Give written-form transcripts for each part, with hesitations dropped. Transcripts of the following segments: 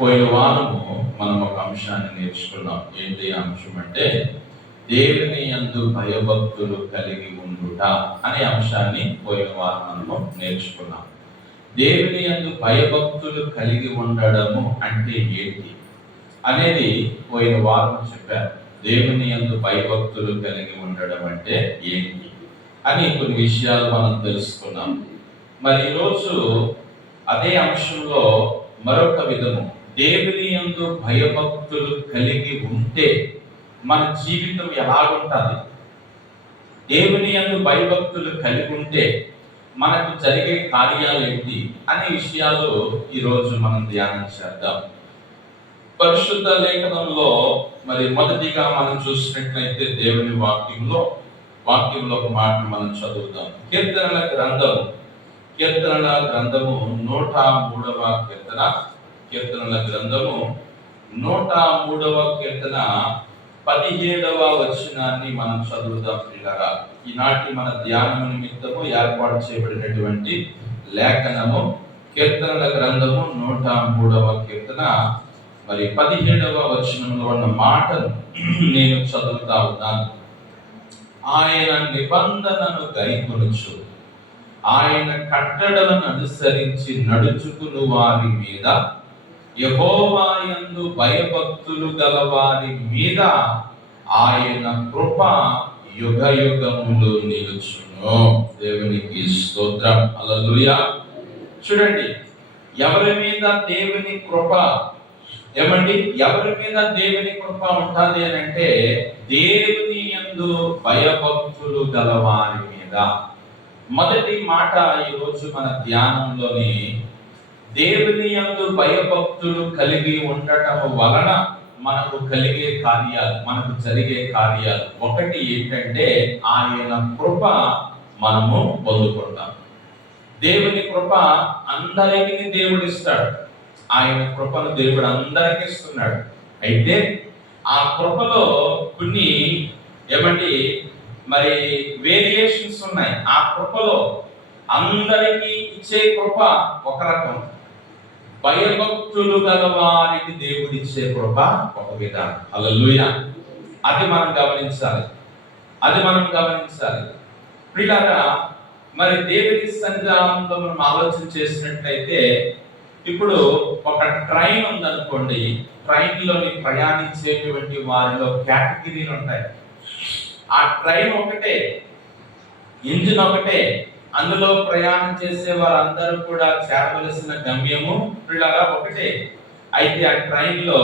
పోయిన వారము మనం ఒక అంశాన్ని నేర్చుకున్నాం. ఏంటి అంశం అంటే దేవుని యందు భయభక్తులు కలిగి ఉండుట అనే అంశాన్ని పోయిన వారం మనము నేర్చుకున్నాం. దేవుని యందు భయభక్తులు కలిగి ఉండడము అంటే ఏంటి అనేది పోయిన వారం చెప్పారు. దేవుని యందు భయభక్తులు కలిగి ఉండడం అంటే ఏంటి అని కొన్ని విషయాలు మనం తెలుసుకున్నాం. మరి ఈరోజు అదే అంశంలో మరొక విధము, దేవుని యందు భయభక్తులు కలిగి ఉంటే మన జీవితం ఎలాగుంటుంది, దేవుని యందు భయభక్తులు కలిగి ఉంటే మనకు జరిగే కార్యాలు ఏంటి అనే విషయాలు ఈరోజు మనం ధ్యానం చేద్దాం. పరిశుద్ధ లేఖనంలో మరి మొదటిగా మనం చూసినట్లయితే దేవుని వాక్యంలో ఒక మాట మనం చదువుతాం. కీర్తనల గ్రంథము 103వ కీర్తన, కీర్తనల గ్రంథము 103వ కీర్తన 17వ వచనాన్ని మనం చదువుతాం. పిల్లగా ఈనాటి మన ధ్యానం నిమిత్తము ఏర్పాటు చేయబడినటువంటి లేఖనము కీర్తనల గ్రంథము 103వ కీర్తన మరి 17వ వచనంలో ఉన్న మాటను నేను చదువుతా ఉన్నాను. ఆయన నిబంధనను గైకొనుచు ఆయన కట్టడలను అనుసరించి నడుచుకుని వారి మీద, యెహోవా యందు భయభక్తులు గల వారి మీద ఆయన కృప యుగ యుగములు నిలుచును. దేవునికి స్తోత్రం. హల్లెలూయా. చూడండి, ఎవరి మీద దేవుని కృప, ఏమండి ఎవరి మీద దేవుని కృప ఉంటుంది అని అంటే దేవుని యందు భయభక్తులు గల వారి మీద. మొదటి మాట ఈరోజు మన ధ్యానంలోని, దేవుని యందు భయభక్తులు కలిగి ఉండటం వలన మనకు కలిగే కార్యాలు, మనకు జరిగే కార్యాలు. ఒకటి ఏంటంటే ఆయన కృప మనము పొందుకుంటాం. దేవుని కృప అందరికీ దేవుడు ఇస్తాడు. ఆయన కృపను దేవుడు అందరికీ ఇస్తున్నాడు. అయితే ఆ కృపలో కొన్ని ఏమంటే మరి వేరియేషన్స్ ఉన్నాయి. ఆ కృపలో అందరికీ ఇచ్చే కృప ఒక రకం, భయభక్తులు గల వారికి దేవుడు ఇచ్చే కృప ఒక విధానం. హల్లెలూయా. అది మనం గమనించాలి. ప్రియులారా, మరి దేవుని సన్నిధానంలో మనం ఆలోచన చేసినట్లయితే, ఇప్పుడు ఒక ట్రైన్ ఉందనుకోండి, ట్రైన్లోని ప్రయాణించేటువంటి వారిలో కేటగిరీలు ఉంటాయి. ఆ ట్రైన్ ఒకటే, ఇంజిన్ ఒకటే, అందులో ప్రయాణం చేసే వారందరూ కూడా చేరవలసిన గమ్యము పిల్లగా ఒకటే. అయితే ఆ ట్రైన్లో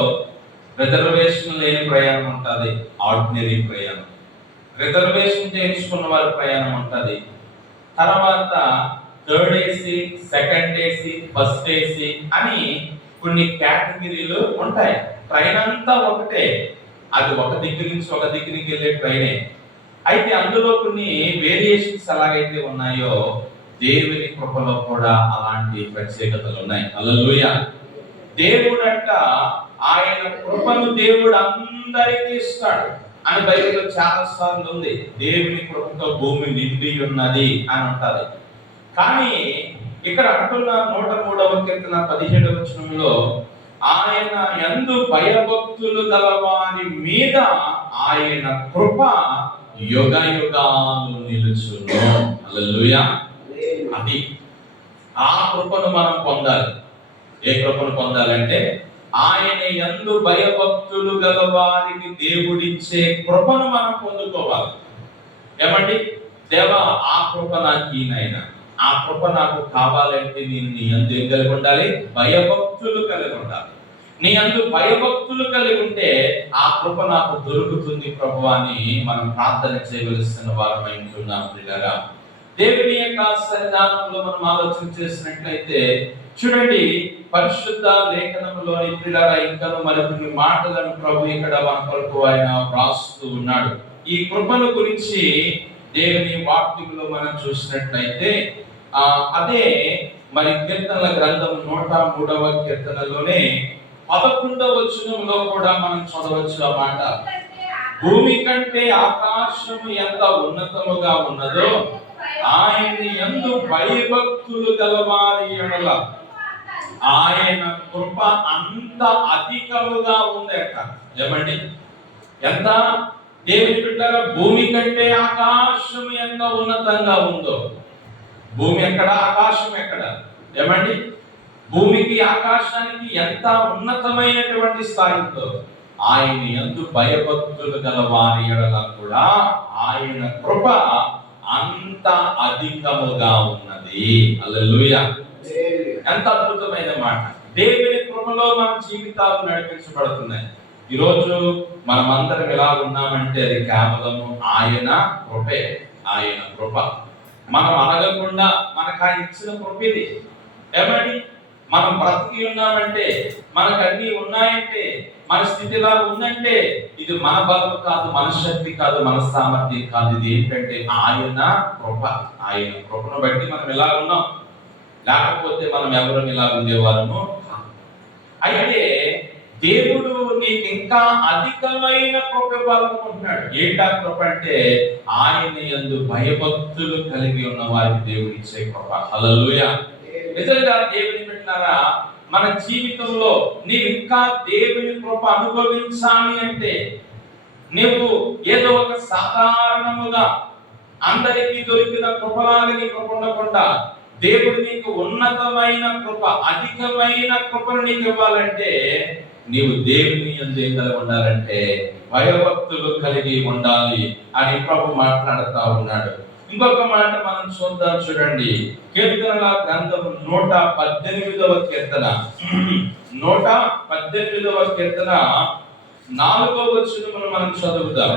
రిజర్వేషన్ లేని ప్రయాణం ఉంటుంది, ఆర్డినరీ ప్రయాణం. రిజర్వేషన్ చేయించుకున్న వారి ప్రయాణం ఉంటుంది. తర్వాత third AC, second AC, first AC అని కొన్ని కేటగిరీలు ఉంటాయి. ట్రైన్ అంతా ఒకటే, అది ఒక దగ్గర నుంచి ఒక దగ్గరికి వెళ్ళే ట్రైనే. అయితే అందులో కొన్ని వేరియేషన్స్ ఎలాగైతే ఉన్నాయో దేవుని కృపలో కూడా అలాంటి ప్రత్యేకతలు ఉన్నాయి. హల్లెలూయా. దేవుడంట ఆయన కృపను దేవుడు అందరికీ ఇస్తాడు అని బైబిల్లో చాలా సార్లు ఉంది. దేవుని కృపతో భూమి నిండి ఉన్నది అని అంటారు. కానీ ఇక్కడ అంటున్న 103వ కీర్తన 17వ వచనంలో ఆయన యందు భయభక్తులు గల వారి మీద ఆయన కృప యుగ యుగాలు నిలుచును. హల్లెలూయా. అది ఆ కృపను మనం పొందాలి. ఏ కృపను పొందాలంటే ఆయన యందు భయభక్తులు గల వారికి దేవుడిచ్చే కృపను మనం పొందుకోవాలి. ఏమండి, దేవా ఆ కృప నాకు ఈయనైనా, ఆ కృప నాకు కావాలంటే నేను నీ యందు ఏం కలిగి ఉండాలి? భయభక్తులు కలిగి ఉండాలి. నీ యందు భయభక్తులు కలిగి ఉంటే ఆ కృప నాకు దొరుకుతుంది ప్రభువా అని మనం ప్రార్థన చేయవలసిన వారమై ఉంటున్నాం. ప్రియులారా, దేవుని యొక్క సన్నిధానంలో మనం ఆలోచన చేసినట్లయితే చూడండి, పరిశుద్ధ లేఖనంలోని ప్రియులారా ఇంకా మరికొన్ని మాటలను ప్రభు ఇక్కడ మన కొరకు ఆయన రాస్తూ ఉన్నాడు. ఈ కృపను గురించి దేవుని వాక్యంలో మనం చూసినట్లయితే అదే మరి కీర్తనల గ్రంథం 103వ కీర్తనలోనే 11వ వచనంలో కూడా మనం చదవచ్చు ఆ మాట. భూమి కంటే ఆకాశము ఎంత ఉన్నతముగా ఉన్నదో ఆయన యందు భయభక్తులు గలవారి ఎడల ఆయన కృప కృప అంత అధికముగా ఉందట. ఏమండి, ఎంత దేవుని బిడ్డల భూమి కంటే ఆకాశం ఎంత ఉన్నతంగా ఉందో. భూమి ఎక్కడ, ఆకాశం ఎక్కడ? ఏమండి, భూమికి ఆకాశానికి ఎంత ఉన్నతమైనటువంటి స్థాయి ఉందో, ఆయన యందు భయభక్తులు గల వారి ఎడల కూడా ఆయన కృప అంత అధికముగా ఉన్నది. హల్లెలూయా! ఎంత అద్భుతమైన మాట. దేవుని కృపలో మన జీవితాలు నడిపించబడుతున్నాయి. ఈరోజు మనమందరం ఎలా ఉన్నామంటే అది కేవలము ఆయన కృపే. ఆయన కృప మనం అడగకుండా మనకు ఆయన ఇచ్చిన కృప ఇది. ఏమండి, మనం బ్రతికి ఉన్నామంటే, మనకు అన్ని ఉన్నాయంటే, మన స్థితిలా ఉందంటే ఇది మన బలం కాదు, మన శక్తి కాదు, మన సామర్థ్యం కాదు. ఇది ఏంటంటే ఆయన కృప. ఆయన కృపను బట్టి మనం ఎలా ఉన్నాం, లేకపోతే మనం ఎవరు ఇలా ఉండేవారము. అయితే దేవుడు నీకు ఇంకా అధికమైన కృప ఇవ్వాలనుకుంటున్నాడు. ఏంటా కృప అంటే ఆయన యందు భయభక్తులు కలిగి ఉన్న వారికి దేవుడు ఇచ్చే కృప. హల్లెలూయా! నిజంగా దేవుని బిడ్డలారా, మన జీవితంలో నీవు ఇంకా దేవుని కృప అనుభవించాలి అంటే నీవు ఏదో ఒక సాధారణముగా అందరికీ దొరికిన కృపలాగా నీ కృప ఉండకుండా దేవుడు నీకు ఉన్నతమైన కృప, అధికమైన కృపను నీకు ఇవ్వాలంటే నీవు దేవుని యందు ఏం కలిగి ఉండాలంటే భయభక్తులు కలిగి ఉండాలి అని ప్రభు మాట్లాడుతూ ఉన్నాడు. ఇంకొక మాట మనం చూద్దాం, చూడండి. కీర్తనల గ్రంథం 118వ కీర్తన, 118వ కీర్తన 4వ వచనమును మనం చదువుదాం.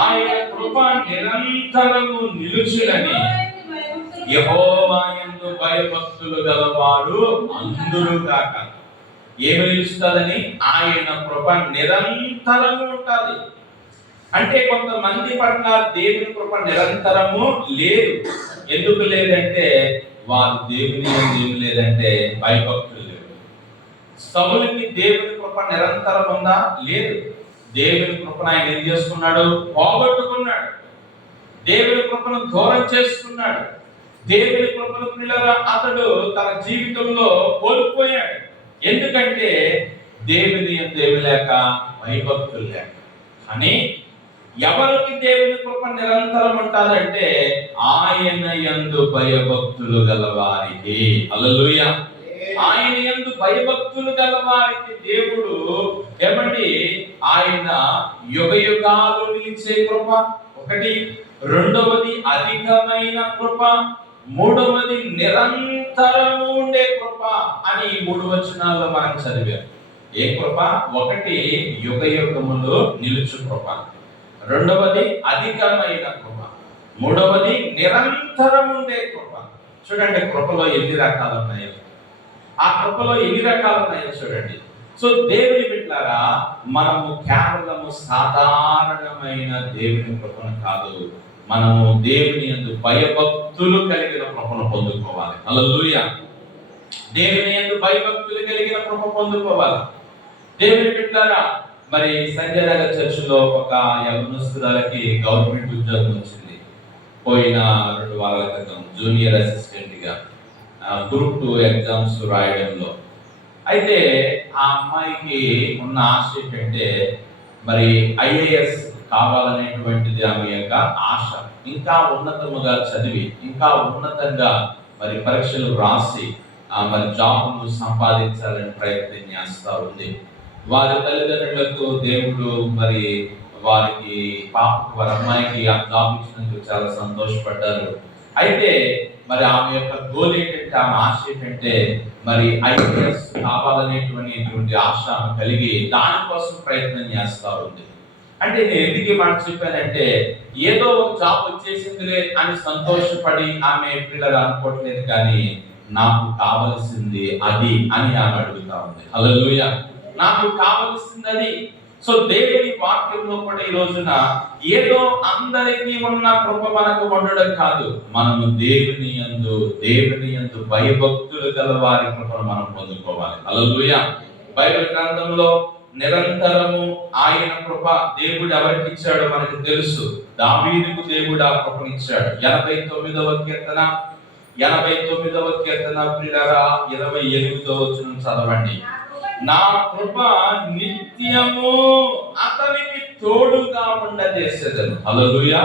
ఆయన కృప నిరంతరము నిలుచునని యెహోవా యందు భయభక్తులు గలవారు అందరూ గాక. ఏమి నిలుస్తుందని? ఆయన కృప నిరంతరము ఉంటుంది. అంటే కొంతమంది పట్ల దేవుని కృప నిరంతరము లేదు. ఎందుకు లేదంటే వారు దేవుని ఏం లేదంటే భయభక్తులు లేవు. సౌలుకి దేవుని కృప నిరంతరం ఉందా? లేదు. దేవుని కృపను ఆయన ఏం చేసుకున్నాడు? పోగొట్టుకున్నాడు. దేవుని కృపను దూరం చేసుకున్నాడు. దేవుని కృపను పిల్లల అతడు తన జీవితంలో కోల్పోయాడు. ఎందుకంటే దేవుని యందు ఏమి లేక, భయభక్తులు లేక. కానీ ఎవరికి దేవుని కృప నిరంతరం ఉంటుందంటే ఆయన యందు భయభక్తులు గలవారికి. హల్లెలూయా! ఆయన యందు భయభక్తులు గలవారికి దేవుడు ఏమండి ఆయన యుగ యుగాలు నిలిచే కృప ఒకటి, రెండవది అధికమైన కృప, మూడవది నిరంతరము ఉండే కృప అని 3 వచనాల్లో మనం చదివాం. ఏ కృప? ఒకటి యుగ యుగములు నిలుచు కృప, రెండవది అధికమైన కృప, మూడవది నిరంతరం ఉండే కృప. చూడండి కృపలో ఎన్ని రకాలు ఉన్నాయో, ఆ కృపలో ఎన్ని రకాలు ఉన్నాయో చూడండి. సో దేవుని బిడ్డలారా, మనము కేవలము సాధారణమైన దేవుని కృపను కాదు, మనము దేవుని యందు భయభక్తులు కలిగిన కృపను పొందుకోవాలి. హల్లెలూయా! దేవుని యందు భయభక్తులు కలిగిన కృప పొందుకోవాలి. దేవుని బిడ్డలారా, మరి సంజయ్ నగర్ చర్చిలో ఒక యవనస్తురాలకి గవర్నమెంట్ ఉద్యోగం వచ్చింది. పోయిన 2 వారాల క్రితం జూనియర్ అసిస్టెంట్ గా గ్రూప్ 2 ఎగ్జామ్స్ రాయడంలో. అయితే ఆ అమ్మాయికి ఉన్న ఆశ ఏంటంటే మరి ఐఏఎస్ కావాలనేటువంటిది ఆమె యొక్క ఆశ. ఇంకా ఉన్నతముగా చదివి, ఇంకా ఉన్నతంగా మరి పరీక్షలు రాసి మరి జాబ్ను సంపాదించాలని ప్రయత్నం చేస్తూ ఉంది. వారి తల్లిదండ్రులకు దేవుడు మరి వారికి వారి అమ్మాయికి ఆ జాబ్ ఇచ్చినందుకు చాలా సంతోషపడ్డారు. అయితే మరి ఆమె యొక్క గోల్ ఏంటంటే, ఆమె ఆశ ఏంటంటే మరి ఐఏఎస్ కావాలనేటువంటి ఆశ ఆమె కలిగి దానికోసం ప్రయత్నం చేస్తూ ఉంది. అంటే నేను ఎందుకు మాట చెప్పానంటే, ఏదో ఒక జాబ్ వచ్చేసిందిలే అని సంతోషపడి ఆమె పిల్లలు అనుకోవట్లేదు, కానీ నాకు కావలసింది అది అని ఆమె అడుగుతా ఉంది. హల్లెలూయా! నాకు కావలసింది అది. సో దేవుని వాక్యంలో కూడా ఈ రోజున ఏదో అందరికీ ఉన్న కృప మనకు ఉండడం కాదు, మనము దేవుని యందు భయభక్తులు గల వారి కృపను మనం పొందుకోవాలి. హల్లెలూయా! బైబిల్ గ్రంథంలో నిరంతరము ఆయన కృప దేవుడు ఎవరికి ఇచ్చాడో మనకు తెలుసు. దావీదుకు దేవుడు ఆ కృపను ఇచ్చాడు. 89వ కీర్తన, 89వ కీర్తన ప్రియులారా 28వ వచనం చదవండి. నా కృప నిత్యము అతనికి తోడుగా ఉండజేసేదను. హల్లెలూయా.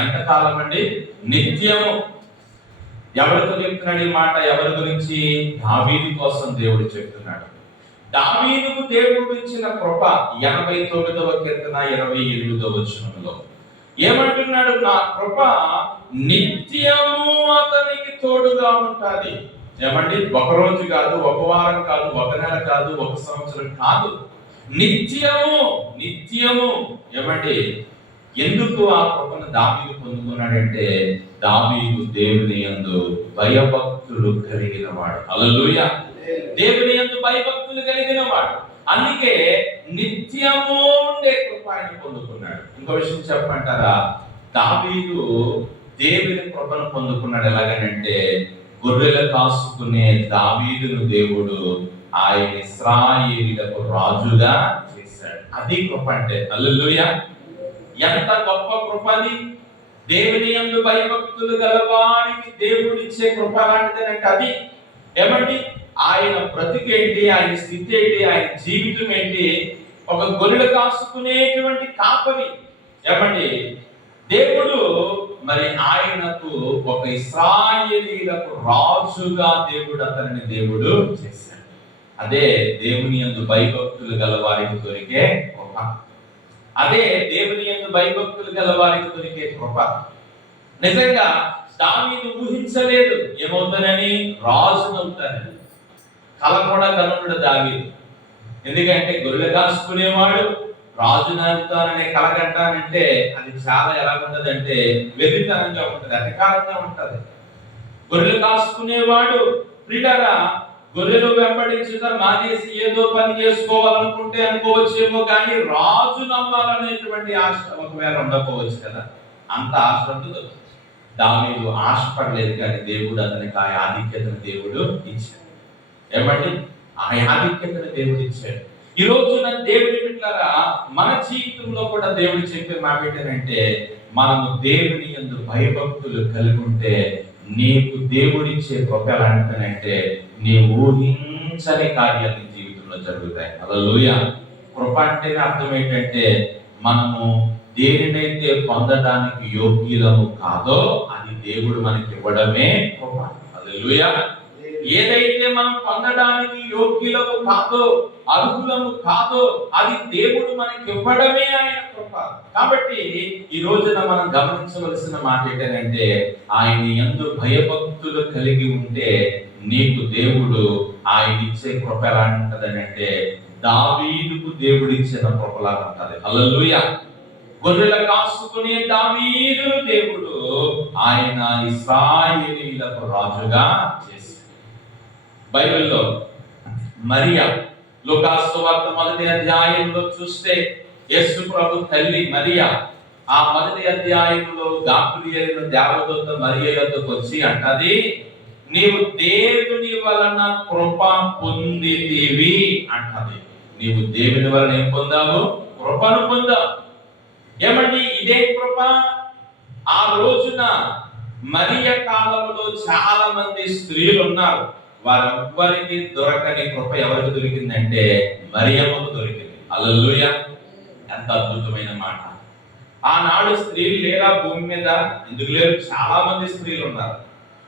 ఎంతకాలం అండి? నిత్యము. ఎవరితో చెప్తున్నాడు ఈ మాట? ఎవరి గురించి? దావీదు కోసం దేవుడు చెప్తున్నాడు. దావీదుకు దేవుడు ఇచ్చిన కృప 89వ కీర్తన 28వ వచనంలో ఏమంటున్నాడు? నా కృప నిత్యము అతనికి తోడుగా ఉంటుంది. ఏమండి? ఒక రోజు కాదు, ఒక వారం కాదు, ఒక నెల కాదు, ఒక సంవత్సరం కాదు, నిత్యము నిత్యము. ఏమండి? ఎందుకు ఆ కృపను దావీదు పొందుకున్నాడంటే దావీదు దేవుని యందు భయభక్తులు కలిగిన వాడు. హల్లెలూయా. దేవుని యందు భయభక్తులు కలిగిన వాడు. అందుకే నిత్యము ఉండే కృప ఆయన పొందుకున్నాడు. ఇంకో విషయం చెప్పంటారా? దావీదు దేవుని కృపను పొందుకున్నాడు. ఎలాగనంటే గొర్రెలు కాసుకునే దావీదును దేవుడు ఆయన ఇశ్రాయేలీయులకు రాజుగా చేశాడు. అది కృప అంటే. హల్లెలూయా. ఎంత గొప్ప కృపది! దేవుని యందు భయభక్తులు గలవారికి దేవుడిచ్చే కృప లాంటిదేనంటే అది. ఏమండి? ఆయన బ్రతికేంటి, ఆయన స్థితి ఏంటి, ఆయన జీవితం ఏంటి? ఒక గొర్రెలు కాసుకునేటువంటి కాపరి. ఏమండి? దేవుడు మరి ఆయనకు ఒక ఇశ్రాయేలీయులకు రాజుగా దేవుడు చేశాడు. అదే దేవుని యందు భయభక్తులు గలవారికి దొరికే కృప. అదే దేవుని యందు భయభక్తులు గలవారికి దొరికే కృప. నిజంగా దావీదు ఊహించలేదు ఏమవుతానని, రాజునవుతానని. కల కూడా కనుడు దావీదు. ఎందుకంటే గొర్రెలు కాసుకునేవాడు రాజును అవుతాననే కలగంటానంటే అది చాలా ఎలా ఉంటదంటే వెర్రితనంగా ఉంటది, అధికారంగా ఉంటది. గొర్రెలు కాసుకునేవాడు ప్రియులారా గొర్రెలు వెంబడించడం మానేసి ఏదో పని చేసుకోవాలనుకుంటే అనుకోవచ్చేమో, కానీ రాజు నమ్మాలనేటువంటి ఆశ ఒకవేళ ఉండకపోవచ్చు కదా. అంత ఆశ ఉండదు. దావీదు ఆశపడలేదు, కానీ దేవుడు అతనికి ఆ ఆధిక్యతను దేవుడు ఇచ్చాడు. ఏమండి? ఆ ఆధిక్యతను దేవుడు ఇచ్చాడు. ఈ రోజున దేవుని బిడ్డలారా మన జీవితంలో కూడా దేవుడు చెప్పే మాట ఏంటంటే మనము దేవుని యందు భయభక్తులు కలిగి ఉంటే నీకు దేవుడిచ్చే కృప ఎలాంటిదంటే నీ ఊహించని కార్యాలు నీ జీవితంలో జరుగుతాయి. హల్లెలూయా. కృప అంటేనే అర్థం ఏంటంటే మనము దేనినైతే పొందడానికి యోగ్యులము కాదో అది దేవుడు మనకి ఇవ్వడమే కృప. హల్లెలూయా. ఏదైతే మనం పొందడానికి యోగ్యులము కాదో, అర్హులము కాదో అది దేవుడు మనకి ఇవ్వడమే ఆయన కృప. కాబట్టి ఈ రోజున మనం గమనించవలసిన మాట ఏంటంటే ఆయన యందు భయభక్తులు కలిగి ఉంటే నీకు దేవుడు ఆయన ఇచ్చే కృప ఎలా ఉంటదని అంటే దావీదుకు దేవుడు ఇచ్చిన కృపలా ఉంటది. హల్లెలూయా. గొర్రెల కాసుకునే దావీదు దేవుడు ఆయన ఇశ్రాయేలీయులకు రాజుగా చేశాడు. బైబిల్లో మరియా లూకాసు సువార్త 1వ అధ్యాయంలో చూస్తే యేసు ప్రభు తల్లి మరియా ఆ 1వ అధ్యాయంలో గాబ్రియేలు దేవదూత మరియా యొద్దకు వచ్చి అంటది, నీవు దేవుని వలన కృప పొందితివి అంటది. నీవు దేవుని వలన ఏం పొందావు? కృపను పొందావు. ఏమండి? ఇదే కృప. ఆ రోజున మరియ కాలంలో చాలా మంది స్త్రీలు ఉన్నారు. వారెవ్వరికి దొరకని కృప ఎవరికి దొరికిందంటే మరియమ్మకు దొరికింది. హల్లెలూయా. ఎంత అద్భుతమైన మాట. ఆనాడు స్త్రీలు లేరా భూమి మీద? ఎందుకు లేరు? చాలా మంది స్త్రీలు ఉన్నారు.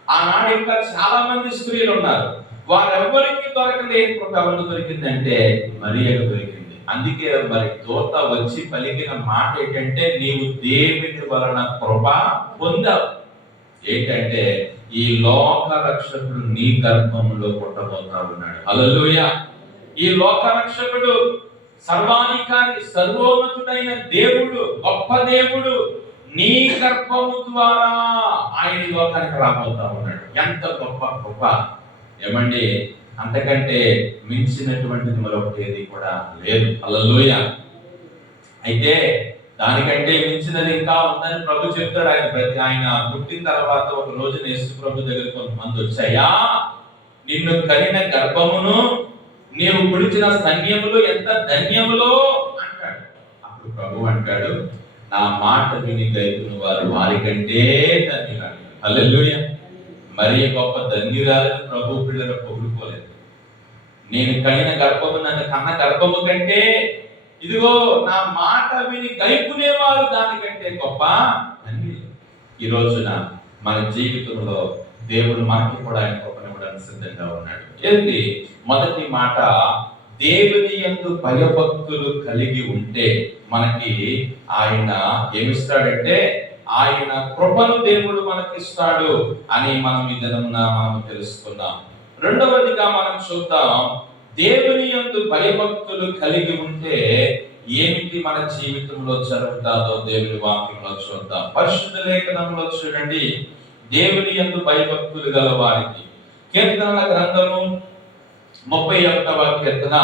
ఆనాడు ఇంకా చాలా మంది స్త్రీలు ఉన్నారు. వారెవ్వరికి దొరకలేని కృప ఎవరికి దొరికిందంటే మరియకు దొరికింది. అందుకే మరి దూత వచ్చి పలికిన మాట ఏంటంటే నీవు దేవుని వలన కృప పొందావు. ఏంటంటే ఈ లోక రక్షకుడు నీ గర్భంలో పుట్టబోతా ఉన్నాడు. హల్లెలూయా. ఈ లోక రక్షకుడు సర్వాధికారి సర్వోన్నతుడైన దేవుడు, గొప్ప దేవుడు నీ గర్భము ద్వారా ఆయన లోకానికి రాబోతా ఉన్నాడు. ఎంత గొప్ప కృప! ఏమండి? అంతకంటే మించినటువంటిది మరొకటి ఏది కూడా లేదు. హల్లెలూయా. అయితే దానికంటే మించినది ఇంకా ఉందని ప్రభు చెప్తాడు. ఆయన పుట్టిన తర్వాత ఒక రోజు యేసు ప్రభు దగ్గర కొంతమంది వచ్చాయా, నిన్ను కనిన గర్భమును నీవు పుడిచిన స్తన్యములు ఎంత ధన్యములో అంటాడు. అప్పుడు ప్రభు అంటాడు, నా మాట విని గైతున్న వారు వారికంటే ధన్యురాలు. హల్లెలూయా. మరి గొప్ప ధన్యురాలను ప్రభు పిల్లలు పొగుడుకోలేదు. నేను కనిన గర్భము, నన్ను కన్న గర్భము కంటే ఇదిగో నా మాట విని గైకునేవారు దానికంటే గొప్ప అని. ఈ రోజున మన జీవితంలో దేవుడు మనకి కూడా ఆయన గొప్పనివ్వడానికి సిద్ధంగా ఉన్నాడు. ఏంటి మొదటి మాట? దేవుని యందు భయభక్తులు కలిగి ఉంటే మనకి ఆయన ఏమిస్తాడంటే ఆయన కృపను దేవుడు మనకిస్తాడు అని మనం ఈ దినమున మనం తెలుసుకుందాం. రెండవదిగా మనం చూద్దాం, దేవుని యందు భయభక్తులు కలిగి ఉంటే ఏమిటి మన జీవితంలో జరుగుతుందో దేవుని వాక్యంలో చూద్దాం. పరిశుద్ధ లేఖనంలో చూడండి, దేవుని యందు భయభక్తులు గల వారికి కీర్తనల గ్రంథము 31వ కీర్తన,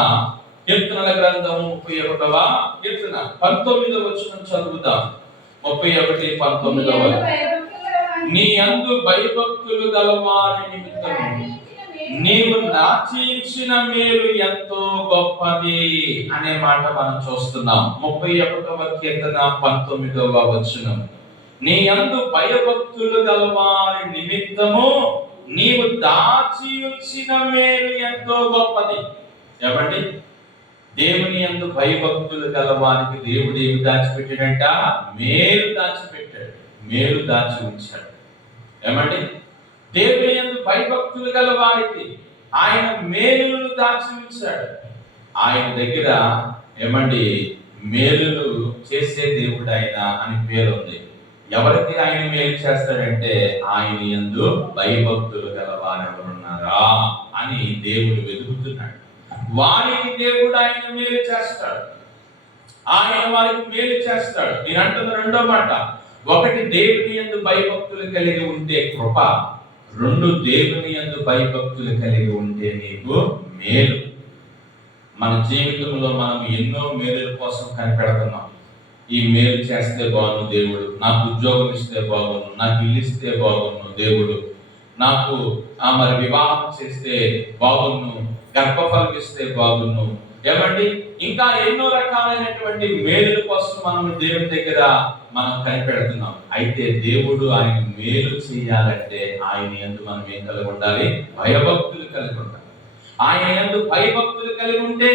కీర్తనల గ్రంథము 31వ కీర్తన 19వ వచనం చదువుదాం. 31:19. నీ యందు భయభక్తులు గల వారి నిమిత్తము నీవు నాచించిన మేలు ఎంతో గొప్పది అనే మాట మనం చూస్తున్నాం. 31వ కీర్తన 19వ వచనం. నీ యందు భయభక్తులు గల వారి నిమిత్తము నీవు దాచి ఉంచిన మేలు ఎంతో గొప్పది. ఏమండి? దేవుని యందు భయభక్తులు గల వారికి దేవుడు ఏమి దాచిపెట్టాడంట? మేలు దాచిపెట్టాడు, మేలు దాచి ఉంచాడు. ఏమండి? దేవుని యందు భయభక్తులు గల వారికి ఆయన మేలులను దాచి ఉంచాడు. ఆయన దగ్గర ఏమండి మేలులు చేసే దేవుడు ఆయన అని పేరు ఉంది. ఎవరికి ఆయన మేలు చేస్తాడంటే ఆయన యందు భయభక్తులు గల వారెవరున్నారా అని దేవుడు వెతుకుతున్నాడు. వారికి దేవుడు ఆయన మేలు చేస్తాడు, ఆయన వారికి మేలు చేస్తాడు. నేను అంటున్న రెండో మాట, ఒకటి దేవుని యందు భయభక్తులు కలిగి ఉంటే కృప, రెండు దేవుని యందు భయభక్తులు కలిగి ఉంటే నీకు మేలు. మన జీవితంలో మనం ఎన్నో మేలుల కోసం కనిపెడుతున్నాం. ఈ మేలు చేస్తే బాగుండు దేవుడు, నాకు ఉద్యోగం ఇస్తే బాగుండు, నాకు ఇల్లు ఇస్తే బాగుండు దేవుడు, నాకు మరి వివాహం చేస్తే బాగుండు, గర్భఫలం ఇస్తే బాగుండు. ఏమండి? ఇంకా ఎన్నో రకాలైనటువంటి మేలుల కోసం మనం దేవుని దగ్గర మనం కనిపెడుతున్నాం. అయితే దేవుడు ఆయన మేలు చేయాలంటే ఆయన యందు మనం ఏం కలిగి ఉండాలి? భయభక్తులు కలిగి ఉండాలి. ఆయన యందు భయభక్తులు కలిగి ఉంటే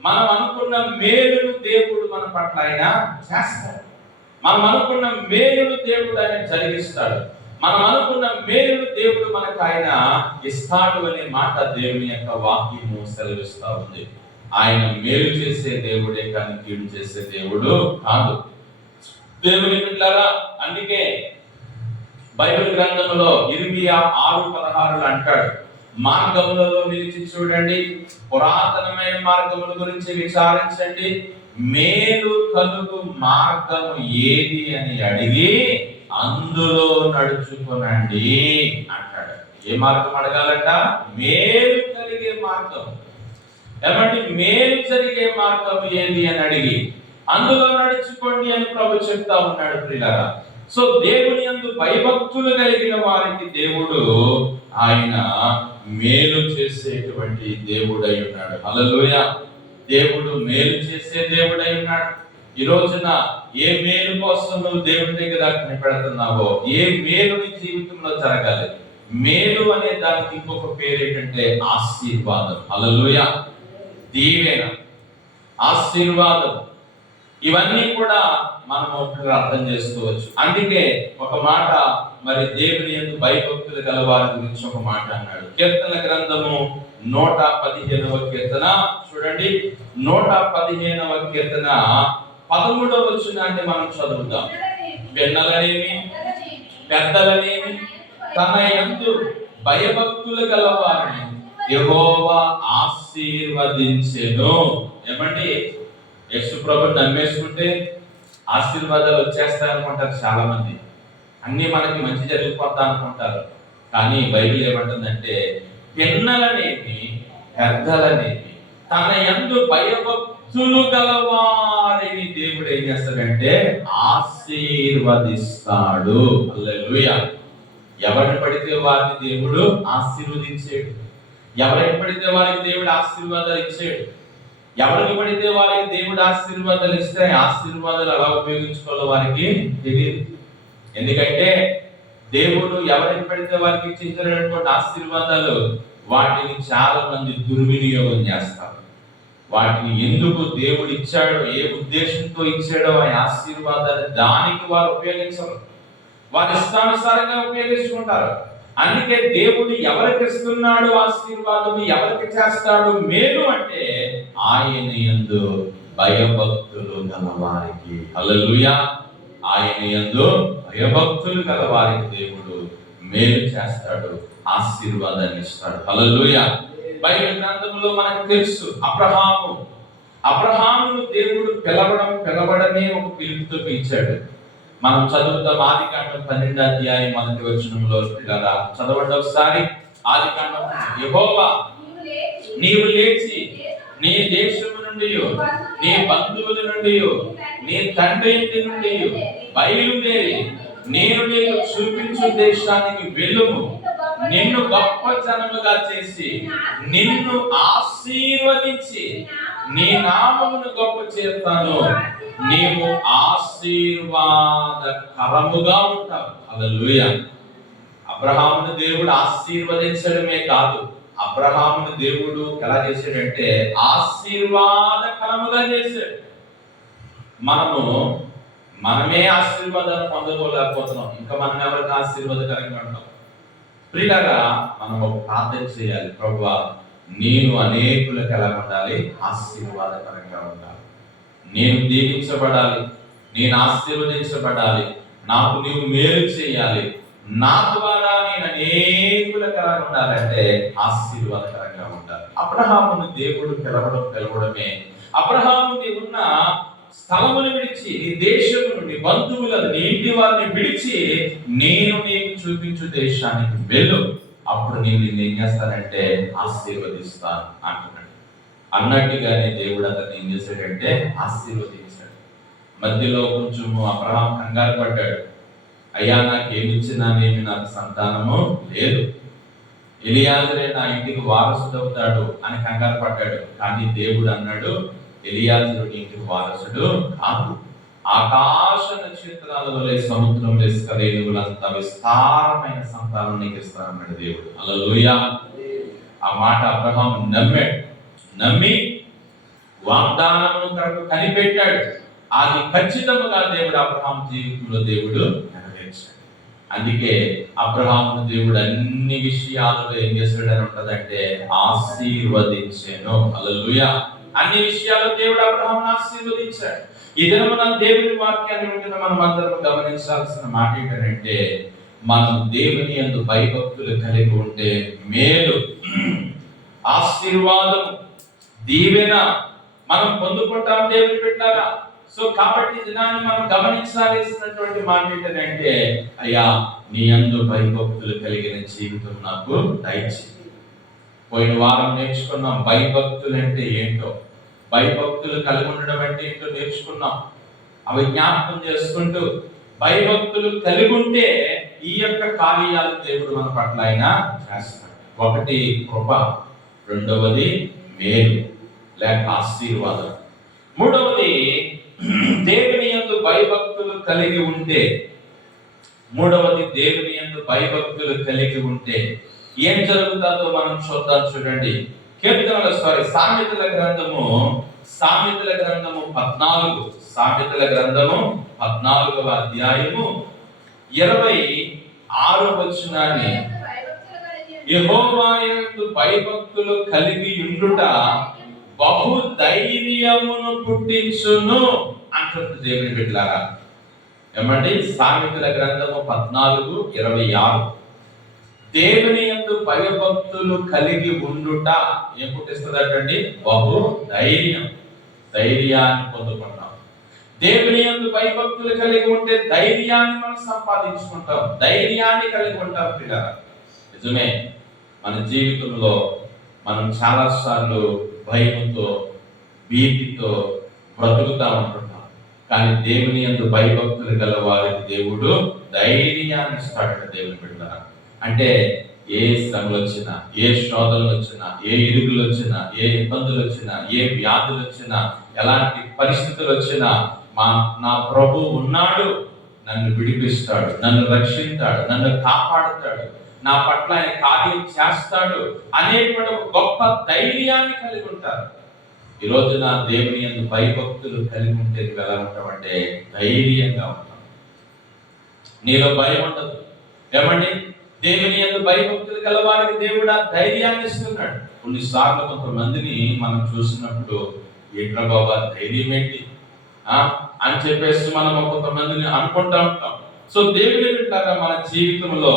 మనం అనుకున్న మేలును దేవుడు మన పట్ల ఆయన చేస్తాడు. మనం అనుకున్న మేలును దేవుడు ఆయన జరిగిస్తాడు. మనం అనుకున్న మేలును దేవుడు మనకు ఆయన ఇస్తాడు అనే మాట దేవుని యొక్క వాక్యము సెలవిస్తా ఉంది. ఆయన మేలు చేసే దేవుడే కానీ కీడు చేసే దేవుడు కాదు. దేవుని బిడ్డలారా, అందుకే బైబిల్ గ్రంథంలో ఇర్మియా 6:16 అంటాడు, మార్గములలో నిలిచి చూడండి, పురాతనమైన మార్గముల గురించి విచారించండి, మేలు కలుగు మార్గము ఏది అని అడిగి అందులో నడుచుకొనండి అంటాడు. ఏ మార్గం అడగాలంట? మేలు కలిగే మార్గం. ఏమంటే మేలు జరిగే మార్గం ఏది అని అడిగి అందులో నడుచుకోండి అని ప్రభు చెప్తా ఉన్నాడు. ప్రియులారా, సో దేవుని యందు భయభక్తులు కలిగిన వారికి దేవుడు ఆయన మేలు చేసేటువంటి దేవుడై ఉన్నాడు. హల్లెలూయా! దేవుడు మేలు చేసే దేవుడై ఉన్నాడు. ఈ రోజున ఏ మేలు కోసం నువ్వు దేవుని దగ్గర కనిపెడుతున్నావో, ఏ మేలు నీ జీవితంలో జరగాలి, మేలు అనే దానికి ఇంకొక పేరు ఏంటంటే ఆశీర్వాదం. హల్లెలూయా! దీవెన, ఆశీర్వాదం, ఇవన్నీ కూడా మనం అర్థం చేసుకోవచ్చు. అందుకే ఒక మాట మరి దేవుని యందు భయభక్తులు గల వారి గురించి ఒక మాట అన్నాడు. కీర్తన గ్రంథము 115వ కీర్తన చూడండి, 115వ కీర్తన 13వ వచనాన్ని మనం చదువుదాం. పిన్నలనేమి పెద్దలనేమి తన యందు భయభక్తులు గల వారిని యెహోవా ఆశీర్వదించెను. ఏమండి? యేసు ప్రభువుని నమ్మేసుకుంటే ఆశీర్వాదాలు వచ్చేస్తాయి అనుకుంటారు చాలా మంది. అన్ని మనకి మంచి జరిగిపోతా అనుకుంటారు. కానీ బైబిల్ ఏమంటుందంటే పిన్నలనేమి పెద్దలనేమి తన యందు భయభక్తులు గల వారిని దేవుడు ఏం చేస్తాడంటే ఆశీర్వదిస్తాడు. హల్లెలూయా! ఎవరిని పడితే వారిని దేవుడు ఆశీర్వదించాడు, ఎవరికి పడితే వారికి దేవుడు ఆశీర్వాదాలు ఇచ్చాడు. ఎవరికి పడితే వారికి దేవుడు ఆశీర్వాదాలు ఇస్తే ఆశీర్వాదాలు ఎలా ఉపయోగించుకోవాలో వారికి తెలియదు. ఎందుకంటే దేవుడు ఎవరికి పడితే వారికి ఇచ్చినటువంటి ఆశీర్వాదాలు వాటిని చాలా మంది దుర్వినియోగం చేస్తారు. వాటిని ఎందుకు దేవుడు ఇచ్చాడో, ఏ ఉద్దేశంతో ఇచ్చాడో ఆ ఆశీర్వాదాన్ని దానికి వారు ఉపయోగించరు. వారి ఇష్టానుసారంగా ఉపయోగించుకుంటారు. అందుకే దేవుడు ఎవరికి ఇస్తున్నాడు ఆశీర్వాదం, ఎవరికి చేస్తాడు మేలు అంటే ఆయన యందు భయభక్తులు గలవారికి. హల్లెలూయా. ఆయన యందు భయభక్తులు గలవారికి దేవుడు మేలు చేస్తాడు, ఆశీర్వాదాన్ని ఇస్తాడు. హల్లెలూయా. బైబిల్ గ్రంథంలో మనకు తెలుసు, అబ్రహామును దేవుడు పిలవడమే ఒక పిలుపుతో పిలిచాడు. మనం చదువుతాం ఆదికాండం 12వ అధ్యాయం 1వ వచనంలో. చదవండి ఒకసారి. ఆదికాండం. యెహోవా నీవు లేచి నీ దేశము నుండి, నీ బంధువుల నుండి, నీ తండ్రి ఇంటి నుండి బయలుదేరి నేను నీకు చూపించు దేశానికి వెళ్ళుము. నిన్ను గొప్ప జనముగా చేసి నిన్ను ఆశీర్వదించి నీ నామమును గొప్ప చేస్తాను. నీవు ఆశీర్వాదకరముగా ఉంటావు. హల్లెలూయా. అబ్రహామును దేవుడు ఆశీర్వదించడమే కాదు, అబ్రహామును దేవుడు ఎలా చేశాడంటే ఆశీర్వాదకరముగా చేశాడు. మనమే ఆశీర్వాదాన్ని పొందలేకపోతున్నాం, ఇంకా మనం ఎవరికి ఆశీర్వాదకరంగా ఉంటాం? ప్రియులారా, మనం ఒక ప్రార్థన చేయాలి. ప్రభువా, నేను అనేకులకు ఎలా ఉండాలి? ఆశీర్వాదకరంగా ఉండాలి. నేను దీవించబడాలి, నేను ఆశీర్వదించబడాలి, నాకు నీవు మేలు చేయాలి, నా ద్వారా నేను అనేకులకు ఎలా ఉండాలంటే ఆశీర్వాదకరంగా ఉండాలి. అబ్రహామును దేవుడు పిలవడమే. అబ్రహాము ఉన్న స్థలమును విడిచి, నీ దేశమును, నీ బంధువులను, నీ ఇంటి వారిని విడిచి నేను నీకు చూపించు దేశానికి వెళ్ళు, అప్పుడు నేను ఏం చేస్తానంటే ఆశీర్వదిస్తాను అంటున్నాడు. అన్నట్టుగానే దేవుడు అతన్ని ఏం చేశాడంటే ఆశీర్వదించాడు. మధ్యలో కొంచెం అబ్రహాం కంగారు పడ్డాడు. అయ్యా, నాకేమిచ్చినానేమి, నాకు సంతానము లేదు, ఎలియాజరే నా ఇంటికి వారసుడవుతాడు అని కంగారు పడ్డాడు. కానీ దేవుడు అన్నాడు, ఎలియాజరు నీ ఇంటికి వారసుడు కాదు, ఆకాశ నక్షత్రాల వలె సముద్రంలో ఇసుక రేణువులంత విస్తారమైన సంతానం నీకు ఇస్తానన్నాడు దేవుడు. హల్లెలూయా. ఆ మాట అబ్రహాము నమ్మి వాగ్దానమును కొరకు కనిపెట్టాడు. అది ఖచ్చితంగా దేవుడు అబ్రహాం జీవితంలో దేవుడు నెరవేర్చాడు. అందుకే అబ్రహామును దేవుడు అన్ని విషయాలలో ఏం చేశాడని ఉంటదంటే ఆశీర్వదించాను. హల్లెలూయా. అన్ని విషయాల్లో దేవుడు అబ్రహామును ఆశీర్వదించాడు. ఈ దినమున దేవుని వాక్యాన్ని వింటున్న మనం అందరం గమనించాల్సిన మాట ఏంటంటే, మనం దేవుని యందు భయభక్తులు కలిగి ఉంటే మేలు, ఆశీర్వాదం, దీవెన మనం పొందుకుంటాం దేవుని బిడ్డలారా. సో కాబట్టి దినాన్ని మనం గమనించాల్సినటువంటి మాట ఏంటంటే, అయ్యా, నీ యందు భయభక్తులు కలిగిన జీవితం నాకు దయచేయి. పోయిన వారం నేర్చుకున్నాం భయభక్తులు అంటే ఏంటో, భయభక్తులు కలిగి ఉండడం అంటే ఏంటో నేర్చుకున్నాం. అవి జ్ఞాపకం చేసుకుంటూ భయభక్తులు కలిగి ఉంటే ఈ యొక్క కార్యాలు దేవుడు మన పట్ల ఆయన చేస్తాడు. ఒకటి కృప, రెండవది మేలు లేక ఆశీర్వాదం, మూడవది దేవుని యందు భయభక్తులు కలిగి ఉంటే, ఏం జరుగుతుందో మనం చూద్దాం. చూడండి, సామెతల గ్రంథము 14వ అధ్యాయము 26వ వచనాన్ని, యెహోవా యందు భయభక్తులు కలిగి ఉండుట బహు ధైర్యమును పుట్టించును అంటుంది దేవుని బిడ్డలారా. ఏమండి? సామెతల గ్రంథము 14:26. దేవుని యందు భయభక్తులు కలిగి ఉండుట ఏం పుట్టిస్తుందటండి? బహు ధైర్యాన్ని పొందుకుంటాం. దేవుని యందు భయభక్తులు కలిగి ఉంటే ధైర్యాన్ని మనం సంపాదించుకుంటాం, ధైర్యాన్ని కలిగి ఉంటాం. పిల్లరా, నిజమే, మన జీవితంలో మనం చాలా సార్లు భయంతో, భీతితో బ్రతుకుతా ఉంటున్నాం. కానీ దేవుని యందు భయభక్తులు గల వారికి దేవుడు ధైర్యాన్ని ఇస్తాడట. దేవుని బిడ్డలారా, అంటే ఏ శ్రమలు వచ్చినా, ఏ శోధనలు వచ్చినా, ఏ ఇరుగులు వచ్చినా, ఏ ఇబ్బందులు వచ్చినా, ఏ వ్యాధులు వచ్చినా, ఎలాంటి పరిస్థితులు వచ్చినా, నా ప్రభు ఉన్నాడు, నన్ను విడిపిస్తాడు, నన్ను రక్షిస్తాడు, నన్ను కాపాడుతాడు, నా పట్ల ఆయన కార్యం చేస్తాడు అనేటువంటి ఒక గొప్ప ధైర్యాన్ని కలిగి ఉంటారు. ఈ రోజున దేవుని యందు భయభక్తులు కలిగి ఉంటే ఎలా ఉంటామంటే ధైర్యంగా ఉంటాం. నీలో భయం ఉండదు. ఏమండి, దేవుని యందు భయభక్తులు గల వారికి దేవుడు ఆ ధైర్యాన్ని ఇస్తున్నాడు. కొన్నిసార్లు కొంతమందిని మనం చూసినప్పుడు ఏంట్రా బాబా ధైర్యం ఏంటి అని చెప్పేసి మనం కొంతమందిని అనుకుంటా ఉంటాం. సో దేవుని బిడ్డలారా మన జీవితంలో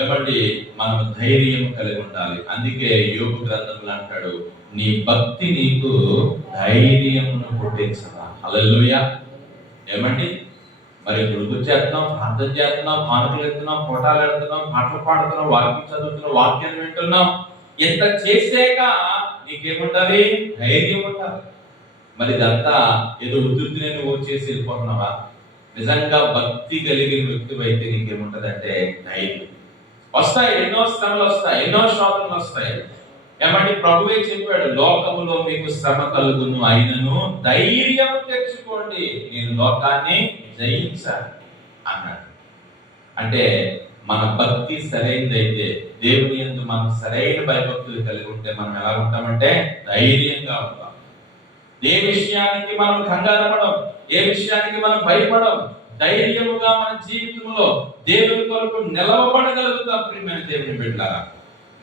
ఏమండి మనం ధైర్యం కలిగి ఉండాలి. అందుకే యోబు గ్రంథంలో అంటాడు, నీ భక్తి నీకు ధైర్యమును పుట్టించదా. హల్లెలూయా. ఏమండి, మరి గురుకు చేస్తున్నాం, ప్రార్థన చేస్తున్నాం, కానుకలు ఎత్తున్నాం, ఫోటాలు ఎడుతున్నాం, పాటలు పాడుతున్నాం, వాక్యం చదువుతున్నాం, వాక్యాన్ని వింటున్నాం. ఎంత చేసాక నీకేముండాలి? ధైర్యం ఉండాలి. మరి ఇదంతా ఏదో ఉద్దునే నువ్వు చేసి వెళ్ళిపోతున్నావా? నిజంగా భక్తి కలిగిన వ్యక్తి అయితే నీకేముంటది అంటే ధైర్యం. వస్తాయి, ఎన్నో శ్రమలు వస్తాయి, ఎన్నో శోధనలు వస్తాయి. ఏమంటే ప్రభువే చెప్పాడు, లోకములో మీకు శ్రమ కలుగును, అయినను ధైర్యం తెచ్చుకోండి, నేను లోకాన్ని జయించాను అన్నాడు. అంటే మన భక్తి సరైనదైతే, దేవుని యందు మనం సరైన భయభక్తులు కలిగి ఉంటే మనం ఎలా ఉంటామంటే ధైర్యంగా ఉంటాం. ఏ విషయానికి మనం కంగారు పడం, ఏ విషయానికి మనం భయపడం, ధైర్యముగా మన జీవితంలో దేవుని కొరకు నిలవబడగలుగుతాం. ప్రియమైన దేవుని బిడ్డలారా,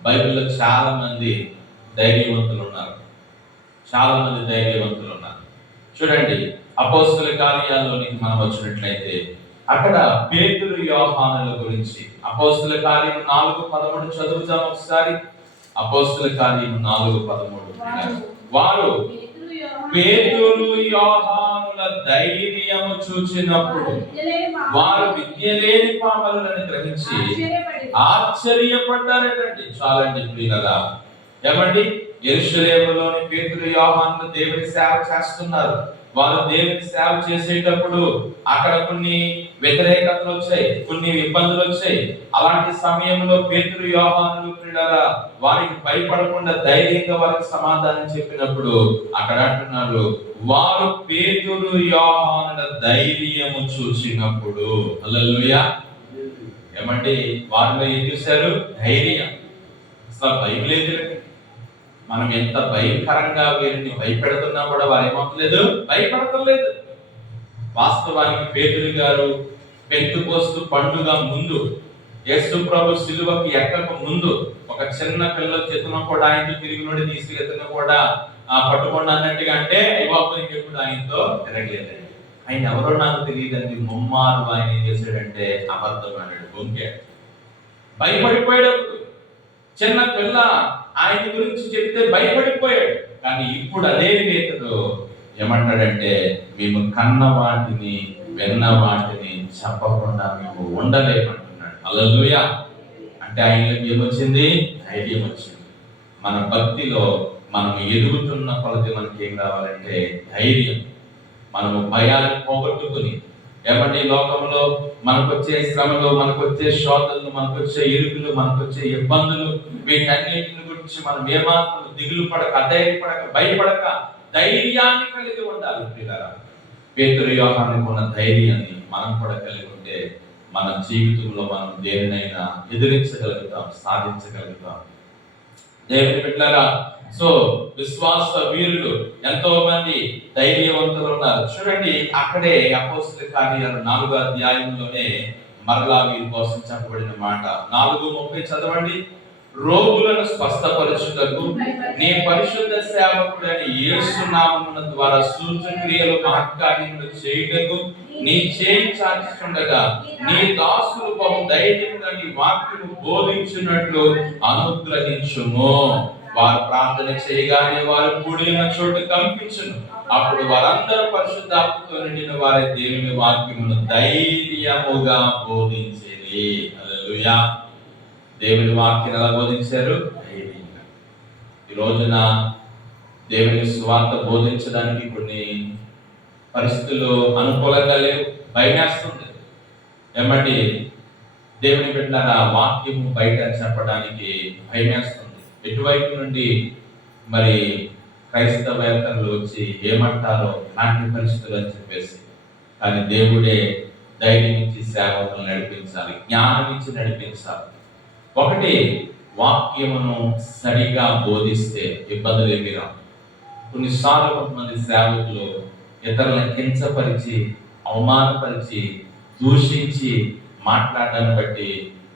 బైబిల్లో చాలా మంది ధైర్యవంతులు ఉన్నారు. చూడండి, అపోస్తల కార్యాలలోనికి మనం వచ్చినట్లయితే అక్కడ పేతురు యోహానుల గురించి అపోస్తల కార్యం 4:13 చదువుతాం ఒకసారి. అపోస్తల కార్యం 4:13 వారు పేతురు యోహానుల ధైర్యము చూచినప్పుడు వారు విద్య లేని పామరులను గ్రహించి ఆశ్చర్యపడ్డారటండి. చాలండి ప్రియులారా. ఏమండి, యెరూషలేములోని పేతురు యోహానులు దేవుని సేవ చేస్తున్నారు. వారు దేవుని సేవ చేసేటప్పుడు అక్కడ కొన్ని వ్యతిరేకతలు వచ్చాయి, కొన్ని ఇబ్బందులు వచ్చాయి. అలాంటి సమయంలో పేతురు యోహానులు ప్రియులారా వారికి భయపడకుండా ధైర్యంగా వారికి సమాధానం చెప్పినప్పుడు అక్కడ అంటున్నారు, వారు పేతురు యోహానుల ధైర్యము చూసినప్పుడు. హల్లెలూయా. ఏమంటే వారిలో ఏం చూశారు? ధైర్యం. అసలు భయం లేదు. మనం ఎంత భయంకరంగా వీరిని భయపెడుతున్నా కూడా వారు ఏమవుతలేదు, భయపడతలేదు. వాస్తవానికి పేతురు గారు పెంతెకోస్తు పండుగ ముందు, యేసు ప్రభు సిలువకి ఎక్కక ముందు ఒక చిన్న పిల్లల చేతున కూడా ఆయనతో తిరిగినోడి తీసుకెళ్తున్నా కూడా పట్టుకోండి అన్నట్టుగా, అంటే అయ్యబాబునికి ఎప్పుడు ఆయనతో తిరగలేదండి. ఆయన ఎవరో నాకు తెలియదండి, ముమ్మారు ఆయన ఏం చేశాడంటే అబద్ధం అన్నాడు, బొంకాడు. భయపడిపోయాడు. చిన్న పిల్ల ఆయన గురించి చెప్తే భయపడిపోయాడు. కానీ ఇప్పుడు అదే పేతురు ఏమంటాడంటే, మేము కన్న వాటిని విన్న వాటిని చెప్పకుండా మేము ఉండలేమంటున్నాడు. హల్లెలూయా. అంటే ఆయనకి ఏమొచ్చింది? ధైర్యం వచ్చింది. మన భక్తిలో మనం ఎదుగుతున్న కొలది మనకి ఏం కావాలంటే ధైర్యం. మనము భయాన్ని పోగొట్టుకుని, ఏమంటే ఈ లోకంలో మనకొచ్చే శ్రమలు, మనకొచ్చే శోధనలు, మనకొచ్చే ఇరుకులు, మనకొచ్చే ఇబ్బందులు, వీటన్నిటిని గురించి మనం ఏమాత్రం దిగులు పడక, అధైర్యపడక, భయపడక ధైర్యాన్ని కలిగి ఉండాలి. ప్రియులారా, పేతురు యోహానుకు ఉన్న ధైర్యాన్ని మనం కూడా కలిగి ఉంటే మన జీవితంలో మనం దేనినైనా ఎదిరించగలుగుతాం, సాధించగలుగుతాం. దేవుని బిడ్డలారా, సో విశ్వాస వీరులు ఎంతో మంది ధైర్యవంతులు ఉన్నారు. చూడండి, అక్కడే అపోస్తల కార్యాలు 4వ అధ్యాయంలోనే మరలా వీరి కోసం చెప్పబడిన మాట 4:30 చదవండి. రోగులను స్వస్థపరచుటకు నీ పరిశుద్ధ సేవకుడైన యేసు నామమున ద్వారా సూచక్రియలు మహత్కార్యములు చేయుటకు నీ చేయి చాచుచుండగా నీ దాసులు బహు ధైర్యముగా నీ వాక్యము బోధించున్నట్లు అనుగ్రహించుము. వారు ప్రార్థన చేయగానే వారు కూడిన చోటు కంపించును. అప్పుడు వారందరూ పరిశుద్ధాత్మతో నిండిన వారి దేవుని వాక్యమును ధైర్యముగా బోధించేది. హల్లెలూయా. దేవుని వాక్యం ఎలా బోధించారు? ధైర్యంగా. ఈ రోజున దేవుని సువార్త బోధించడానికి కొన్ని పరిస్థితులు అనుకూలంగా లేవు, భయమేస్తుంది. ఏమంటే దేవుని బిడ్డలారా, వాక్యము బయట చెప్పడానికి భయమేస్తుంది. ఎటువైపు నుండి మరి క్రైస్తవేతరులు వచ్చి ఏమంటారో నాటి పరిస్థితులు అని చెప్పేసి. కానీ దేవుడే ధైర్యం ఇచ్చి సేవకులను నడిపించాలి, జ్ఞానం ఇచ్చి నడిపించాలి. ఒకటి, వాక్యమును సరిగా బోధిస్తే ఇబ్బందులు ఏమీ రావు. కొన్నిసార్లు కొంతమంది సేవకులు ఇతరులను కించపరిచి, అవమానపరిచి, దూషించి మాట్లాడడాన్ని బట్టి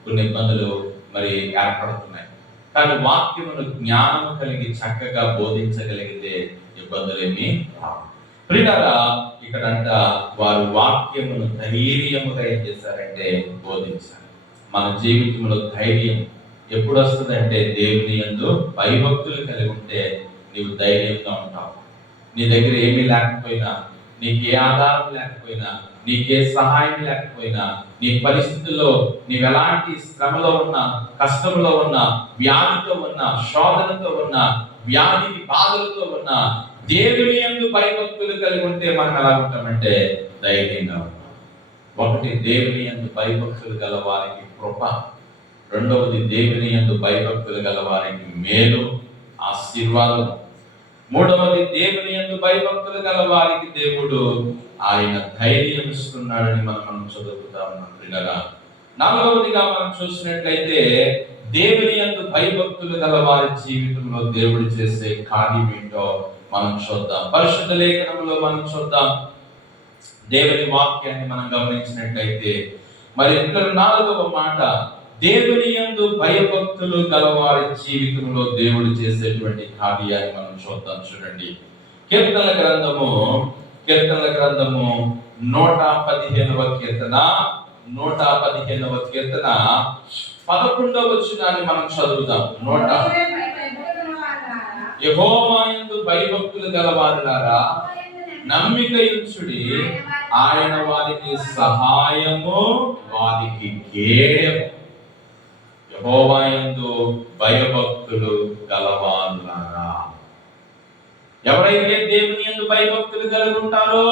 కొన్ని ఇబ్బందులు మరి ఏర్పడుతున్నాయి. కానీ వాక్యమును జ్ఞానం కలిగి చక్కగా బోధించగలిగితే ఇబ్బందులేమీ రావు. ప్రియులారా, ఇక్కడంట వారు వాక్యమును ధైర్యముగా ఏం చేశారంటే బోధించారు. మన జీవితంలో ధైర్యం ఎప్పుడు వస్తుందంటే దేవుని యందు భయభక్తులు కలిగి ఉంటే నీవు ధైర్యంగా ఉంటావు. నీ దగ్గర ఏమీ లేకపోయినా, నీకే ఆధారం లేకపోయినా, నీకే సహాయం లేకపోయినా, నీ పరిస్థితుల్లో నీవు ఎలాంటి శ్రమలో ఉన్నా, కష్టంలో ఉన్నా, వ్యాధితో ఉన్నా, శోధనతో ఉన్నా, వ్యాధికి బాధలతో ఉన్నా, దేవుని యందు భయభక్తులు కలిగి ఉంటే మనం ఎలా ఉంటామంటే ధైర్యంగా ఉంటాం. ఒకటి, దేవుని యందు భయభక్తులు గల వారికి కృప. రెండవది, దేవుని యందు భయభక్తులు గల వారికి మేలు, ఆశీర్వాదం. మూడవది, దేవుని యందు భయభక్తులు గల వారికి దేవుడు ఆయన ధైర్యం ఇస్తున్నాడని మనం చదువుతా ఉన్నాం ప్రియులారా. నాలుగవదిగా మనం చూసినట్లయితే దేవుని యందు భయభక్తులు గల వారి జీవితంలో దేవుడు చేసే కార్యం ఏంటో మనం చూద్దాం. పరిశుద్ధ లేఖనంలో మనం చూద్దాం. దేవుని వాక్యాన్ని మనం గమనించినట్లయితే మరి ఇక్కడ నాలుగవ మాట, దేవుని యందు భయభక్తులు గలవారి జీవితంలో దేవుడు చేసేటువంటి కార్యాన్ని మనం చూద్దాం. చూడండి, కీర్తనల గ్రంథము 115వ కీర్తన 115వ కీర్తన 11వ వచనాన్ని మనం చదువుదాం. యెహోవా యందు భయభక్తులు గలవారులారా, నమ్మిక ఉంచుడి, ఆయన వారికి సహాయము, వారికి కేడెము. యెహోవా యందు భయభక్తులు గలవారులారా, ఎవరైతే దేవుని యందు భయభక్తులు కలిగి ఉంటారో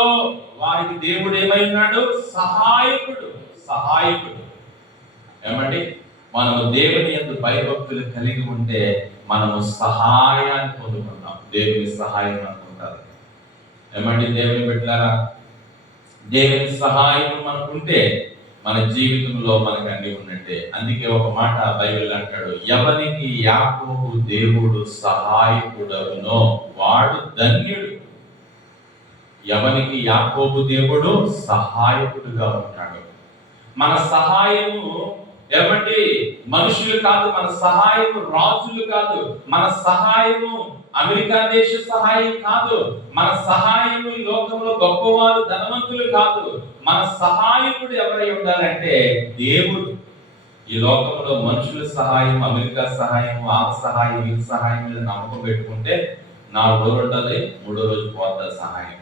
వారికి దేవుడు ఏమై ఉన్నాడు? సహాయకుడు. సహాయకుడు ఏమండి? మనము దేవుని యందు భయభక్తులు కలిగి ఉంటే మనము సహాయాన్ని పొందుకుంటాం. దేవుని సహాయం అనుకుంటారు. ఏమండి దేవుని బిడ్డలారా, దేవుని సహాయం మనకుంటే మన జీవితంలో మనకు అన్ని ఉన్నట్టే. అందుకే ఒక మాట బైబిల్ అంటాడు, ఎవరికి యాకోబు దేవుడు సహాయకుడవునో వాడు ధన్యుడు. ఎవరికి యాకోబు దేవుడు సహాయకుడుగా ఉంటాడు. మన సహాయము ఏమండి మనుషులు కాదు, మన సహాయము రాజులు కాదు, మన సహాయము అమెరికా దేశ సహాయం కాదు, మన సహాయము ఈ లోకంలో గొప్పవారు ధనవంతులు కాదు. మన సహాయకుడు ఎవరై ఉండాలంటే దేవుడు. ఈ లోకంలో మనుషుల సహాయం, అమెరికా సహాయం, ఆ సహాయం, ఈ సహాయం మీద నమ్మకం పెట్టుకుంటే 4 రోజులు ఉంటుంది, 3వ రోజు పోతుంది సహాయం.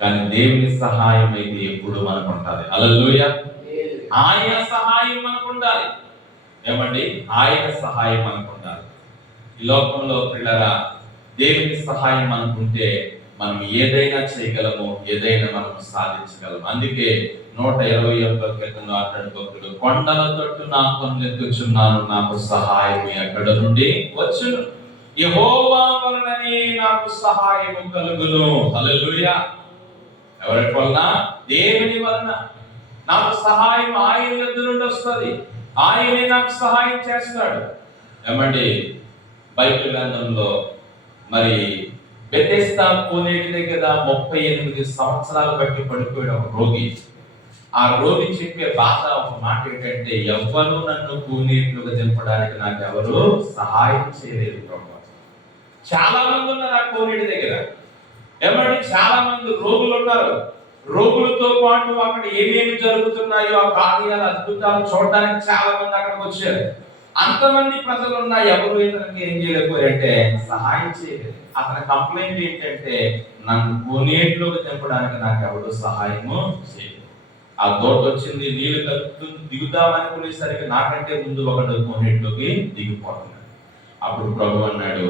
కానీ దేవుని సహాయం అయితే ఎప్పుడు మనకు ఉంటుంది. హల్లెలూయా. ఆయన సహాయం మనకు ఉండాలి. ఏమండి? ఆయన సహాయం మనకు ఉండాలి. ఈ లోకంలో పిల్లరా, దేవుని సహాయం మనకుంటే మనం ఏదైనా చేయగలము, ఏదైనా మనం సాధించగలము. అందుకే 121వ కీర్తనలో అంటాడు భక్తుడు, కొండల తట్టు నా కన్నెత్తుచున్నాను, నాకు సహాయం ఎక్కడ నుండి వచ్చును? యెహోవా వలననే నాకు సహాయము కలుగును. హల్లెలూయా. ఎవరి వలన? దేవుని వలన. నాకు సహాయం ఆయన యొద్ద నుండి వస్తుంది. ఆయనే నాకు సహాయం చేస్తాడు. ఏమండి? బైబిల్ గ్రంథంలో మరి బెతెస్దా కోనేటి దగ్గర 38 సంవత్సరాలు బట్టి పడిపోయిన ఒక రోగి. ఆ రోగి చెప్పే బాధ ఒక మాట ఏంటంటే, ఎవ్వరూ నన్ను కోనేటిలోకి దింపడానికి నాకు ఎవరు సహాయం చేయలేదు ప్రభు. చాలా మంది ఉన్నారు ఆ కోనేటి దగ్గర. ఏమండి? చాలా మంది రోగులు ఉన్నారు. రోగులతో పాటు అక్కడ ఏమేమి జరుగుతున్నాయో ఆ కార్యాలు, అద్భుతాలు చూడడానికి చాలా మంది అక్కడికి వచ్చారు. అంతమంది ప్రజలు ఉన్నా ఎవరు ఇతనికి ఏం చేయలేకపోయారంటే సహాయం చేయలేదు. అతని కంప్లైంట్ ఏంటంటే, నన్ను కోనేటిలోకి తెంపడానికి నాకు ఎవరు సహాయము చేయలేదు. ఆ దోట వచ్చింది, నీళ్లు కలుపుతూ దిగుదామనుకునేసరికి నాకంటే ముందు ఒకడు కోనేటిలోకి దిగిపోతున్నాడు. అప్పుడు ప్రభు అన్నాడు,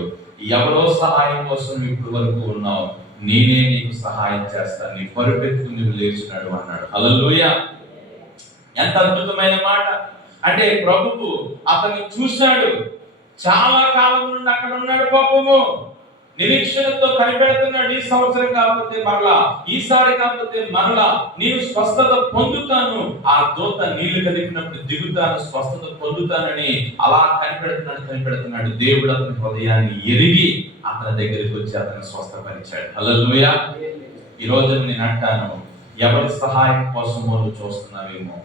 ఎవరో సహాయం కోసం ఇప్పుడు వరకు ఉన్నావు, నేనే నీకు సహాయం చేస్తాను, నీ పరుపెత్తుకు నువ్వు లేచినాడు అన్నాడు. హల్లెలూయా. ఎంత అద్భుతమైన మాట! అంటే ప్రభువు అతన్ని చూశాడు. చాలా కాలం నుండి అక్కడ ఉన్నాడు పాపము. నిరీక్షణతో కనిపెడుతున్నాడు. ఈ సంవత్సరం కాకపోతే మరలా, ఈసారి కాకపోతే మరలా నేను స్వస్థత పొందుతాను, ఆ దూత నీళ్లు కదిపినప్పుడు దిగుతాను, స్వస్థత పొందుతానని అలా కనిపెడుతున్నాడు. దేవుడు అతని హృదయాన్ని ఎరిగి అతని దగ్గరికి వచ్చి అతన్ని స్వస్థపరిచాడు. హల్లెలూయా. ఈ రోజు నేను అంటాను, ఎవరి సహాయం కోసమో నువ్వు చూస్తున్నావేమో,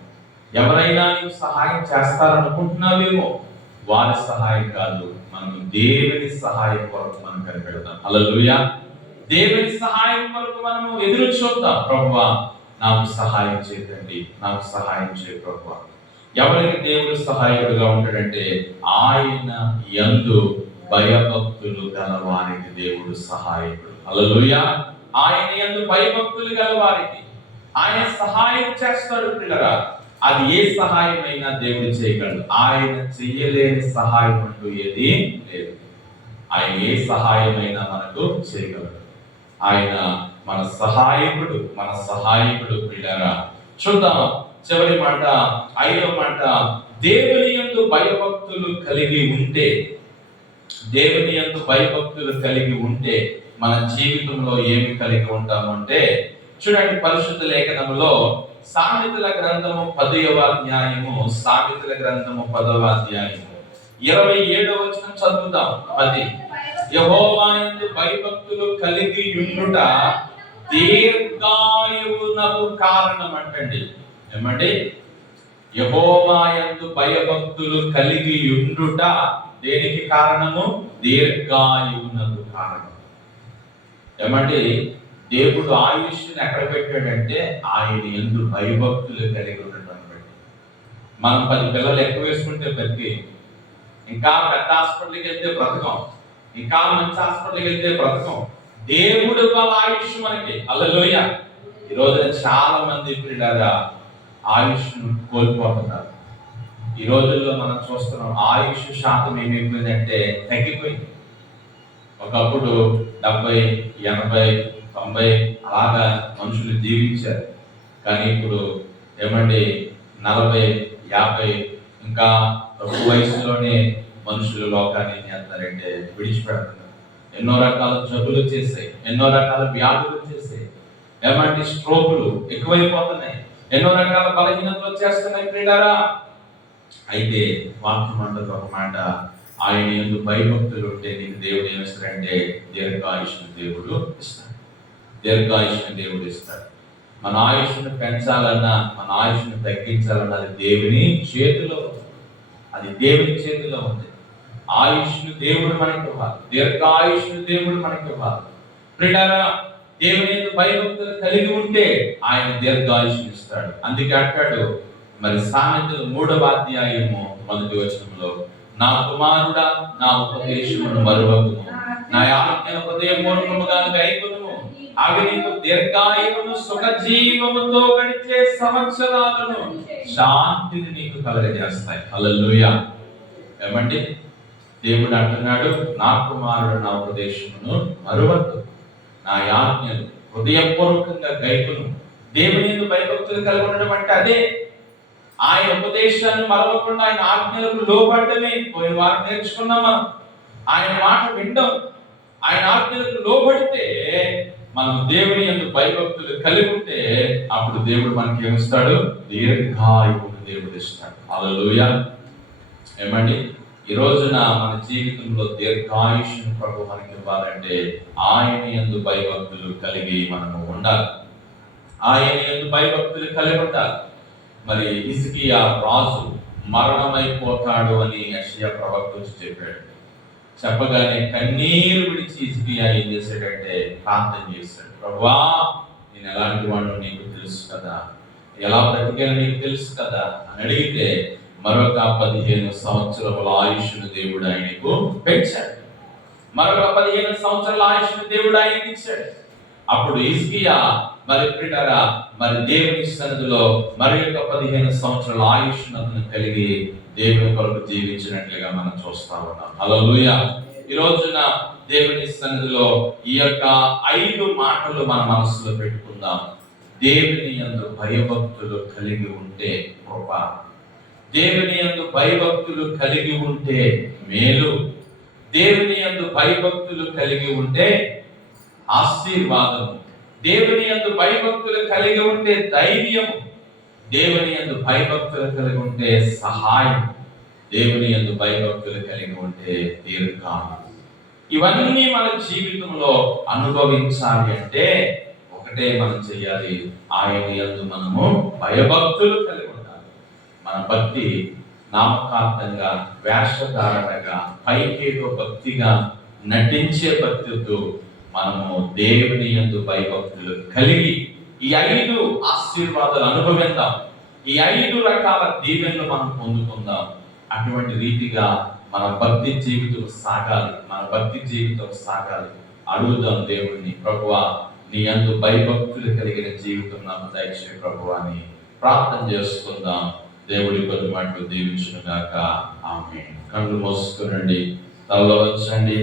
ఎవరైనా నీకు సహాయం చేస్తారనుకుంటున్నావేమో, వారి సహాయం కాదు, మనం దేవుని సహాయం కొరకు మనం కనిపెడతాం. హల్లెలూయా. దేవుని సహాయం కొరకు మనము ఎదురు చూద్దాం. ప్రభువా నాకు సహాయం చేయకండి, నాకు సహాయం చేయ ప్రభువా. ఎవరికి దేవుడు సహాయకుడుగా ఉంటాడంటే ఆయన యందు భయభక్తులు గల వారికి దేవుడు సహాయకుడు. హల్లెలూయా. ఆయన యందు భయభక్తులు గల వారికి ఆయన సహాయం చేస్తాడు. పిల్లరా, అది ఏ సహాయమైనా దేవుడు చేయగలడు. ఆయన చెయ్యలేని సహాయం అంటూ ఏది లేదు. ఆయన ఏ సహాయమైనా మనకు చేయగలడు. ఆయన మన సహాయకుడు. పిల్లరా, చూద్దాం చివరి మాట, 5వ మాట. దేవుని యందు భయభక్తులు కలిగి ఉంటే మన జీవితంలో ఏమి కలిగి ఉంటామంటే, చూడండి పరిశుద్ధ లేఖనంలో సామెతల గ్రంథము 10వ అధ్యాయము 27వ వచనం చదువుదాం. 10. యెహోవా యందు భయభక్తులు కలిగి ఉండుట దీర్ఘాయువునకు కారణం అంటండి. ఏమండి? యెహోవా యందు భయభక్తులు కలిగి ఉండుట దేనికి కారణము? దీర్ఘాయువునకు కారణం. ఏమండి? దేవుడు ఆయుష్ని ఎక్కడ పెట్టాడంటే ఆయన యందు భయభక్తులు కలిగి ఉండటం బట్టి. మనం 10 పిల్లలు ఎక్కువ వేసుకుంటే బతికి, ఇంకా పెద్ద హాస్పిటల్కి వెళ్తే బ్రతకం, ఇంకా మంచి హాస్పిటల్కి వెళ్తే బ్రతకం. దేవుడు వాళ్ళ ఆయుష్ మనకి. హల్లెలూయా. ఈ రోజున చాలా మంది పిల్లల ఆయుష్ను కోల్పోతున్నారు. ఈ రోజుల్లో మనం చూస్తున్నాం ఆయుష్ శాతం ఏమైపోయిందంటే తగ్గిపోయింది. ఒకప్పుడు 70, 80, 90 అలాగా మనుషులు జీవించారు. కానీ ఇప్పుడు ఏమండి 40, 50 ఇంకా తక్కువ వయసులోనే మనుషులు లోకాన్ని ఏం చేస్తారంటే విడిచిపెడుతున్నారు. ఎన్నో రకాల జబ్బులు వచ్చేసాయి, ఎన్నో రకాల వ్యాధులు వచ్చేసాయి. ఏమంటే స్ట్రోకులు ఎక్కువైపోతున్నాయి, ఎన్నో రకాల బలహీనతలు వచ్చేస్తున్నాయి. ప్రియులారా, అయితే వాక్యం అంటది ఒక మాట, ఆయన యందు భయభక్తులు ఉంటే నీకు దేవుడు ఏమిస్తాడంటే దీర్ఘాయుష్ను దేవుడు ఇస్తాడు. మన ఆయుష్ను పెంచాలన్నా మన ఆయుష్ను తగ్గించాలన్నా అది దేవుని చేతిలో ఉంది. ఆయుష్ను దేవుడు మనకి ఇవ్వాలి, దీర్ఘాయుష్ను దేవుడు మనకి ఇవ్వాలి. ప్రియులారా, దేవుని యందు భయభక్తులు కలిగి ఉంటే ఆయన దీర్ఘాయుష్ను ఇస్తాడు. అందుకే అంటాడు మరి సామెతలు 3వ అధ్యాయము 1వ వచనంలో, నా కుమారుడా నా ఉపదేశమును మరువకుము, నా ఆజ్ఞను హృదయపూర్వకముగా గైకొనుము, అవి నీకు దీర్ఘాయువును సుఖజీవముతో గడిచే సంవత్సరాలను శాంతిని నీకు కలుగజేస్తాయి. హల్లెలూయా. ఏమండి? దేవుడు అంటున్నాడు, నా కుమారుడు నా ఉపదేశమును మరువద్దు, నా ఆజ్ఞలు హృదయపూర్వకంగా గైకొను. దేవుని యందు భయభక్తులు కలిగి ఉండడం అంటే అదే. ఆయన ఉపదేశాన్ని మరవకుండా ఆయన ఆజ్ఞలకు లోబడ్డమే. పోయిన వారు నేర్చుకున్నాం మనం. ఆయన మాట వినడం, ఆయన ఆజ్ఞలకు లోబడితే మనం దేవుని యందు భయభక్తులు కలిగి ఉంటే అప్పుడు దేవుడు మనకి ఏమిస్తాడు? దీర్ఘాయువును దేవుడు ఇస్తాడు. హల్లెలూయా. ఏమండి? ఈ రోజున మన జీవితంలో దీర్ఘాయుష్ను ప్రభు మనకి ఇవ్వాలంటే ఆయన యందు భయభక్తులు కలిగి మనము ఉండాలి. ఆయన యందు భయభక్తులు కలిగి ఉండాలి. మరి హిజ్కియా రాజు మరణమైపోతాడు అని యెషయా ప్రవక్త వచ్చి చెప్పాడు. చెప్పగానే కన్నీరు విడిచి హిజ్కియా ఏం చేశాడంటే ప్రార్థన చేశాడు. ప్రభువా, నేను ఎలాంటి వాడినో నీకు తెలుసు కదా, ఎలా బ్రతికానో నీకు తెలుసు కదా అని అడిగితే మరొక 15 సంవత్సరముల ఆయుష్ను దేవుడు ఆయనకు పెంచాడు. మరొక 15 సంవత్సరాల ఆయుష్ను దేవుడు ఆయనకి ఇచ్చాడు. అప్పుడు హిజ్కియా మరి ప్రియులారా, మరి దేవుని సన్నిధిలో మరి యొక్క 15 సంవత్సరాల ఆయుష్ను అతను కలిగి దేవుని కొరకు జీవించినట్లుగా మనం చూస్తా ఉన్నాం. హల్లెలూయా. ఈ రోజున దేవుని సన్నిధిలో ఈ యొక్క 5 మాటలు మన మనసులో పెట్టుకుందాం. దేవుని యందు భయభక్తులు కలిగి ఉంటే కృప, దేవుని యందు భయభక్తులు కలిగి ఉంటే మేలు, దేవుని యందు భయభక్తులు కలిగి ఉంటే ఆశీర్వాదము, దేవుని యందు భయభక్తులు కలిగి ఉంటే ధైర్యము, దేవుని యందు భయభక్తులు కలిగి ఉంటే సహాయం, దేవుని యందు భయభక్తులు కలిగి ఉంటే దీర్ఘాయువు. ఇవన్నీ మన జీవితంలో అనుభవించాలి అంటే ఒకటే మనం చేయాలి, ఆయన యందు మనము భయభక్తులు కలిగి ఉండాలి. మన భక్తి నామకార్థంగా, వేషధారణగా, పైకేదో భక్తిగా నటించే భక్తితో మనము దేవుని యందు భయభక్తులు కలిగి ఈ 5 ఆశీర్వాదాలు అనుభవిద్దాం. ఈ 5 రకాల దీవెనలు మనం పొందుకుందాం. అటువంటి రీతిగా మన భక్తి జీవితం సాగాలి. మన భక్తి జీవితం సాగాలి. అడుగుదాం దేవుణ్ణి, ప్రభువా నీ యందు భయభక్తులు కలిగిన జీవితం నాకు దయచేయి ప్రభువా అని ప్రార్థన చేసుకుందాం. దేవుడి కొద్ది మాటలు దీవించును గాక. ఆమేన్. కళ్ళు మూసుకునండి, తలలో వచ్చండి.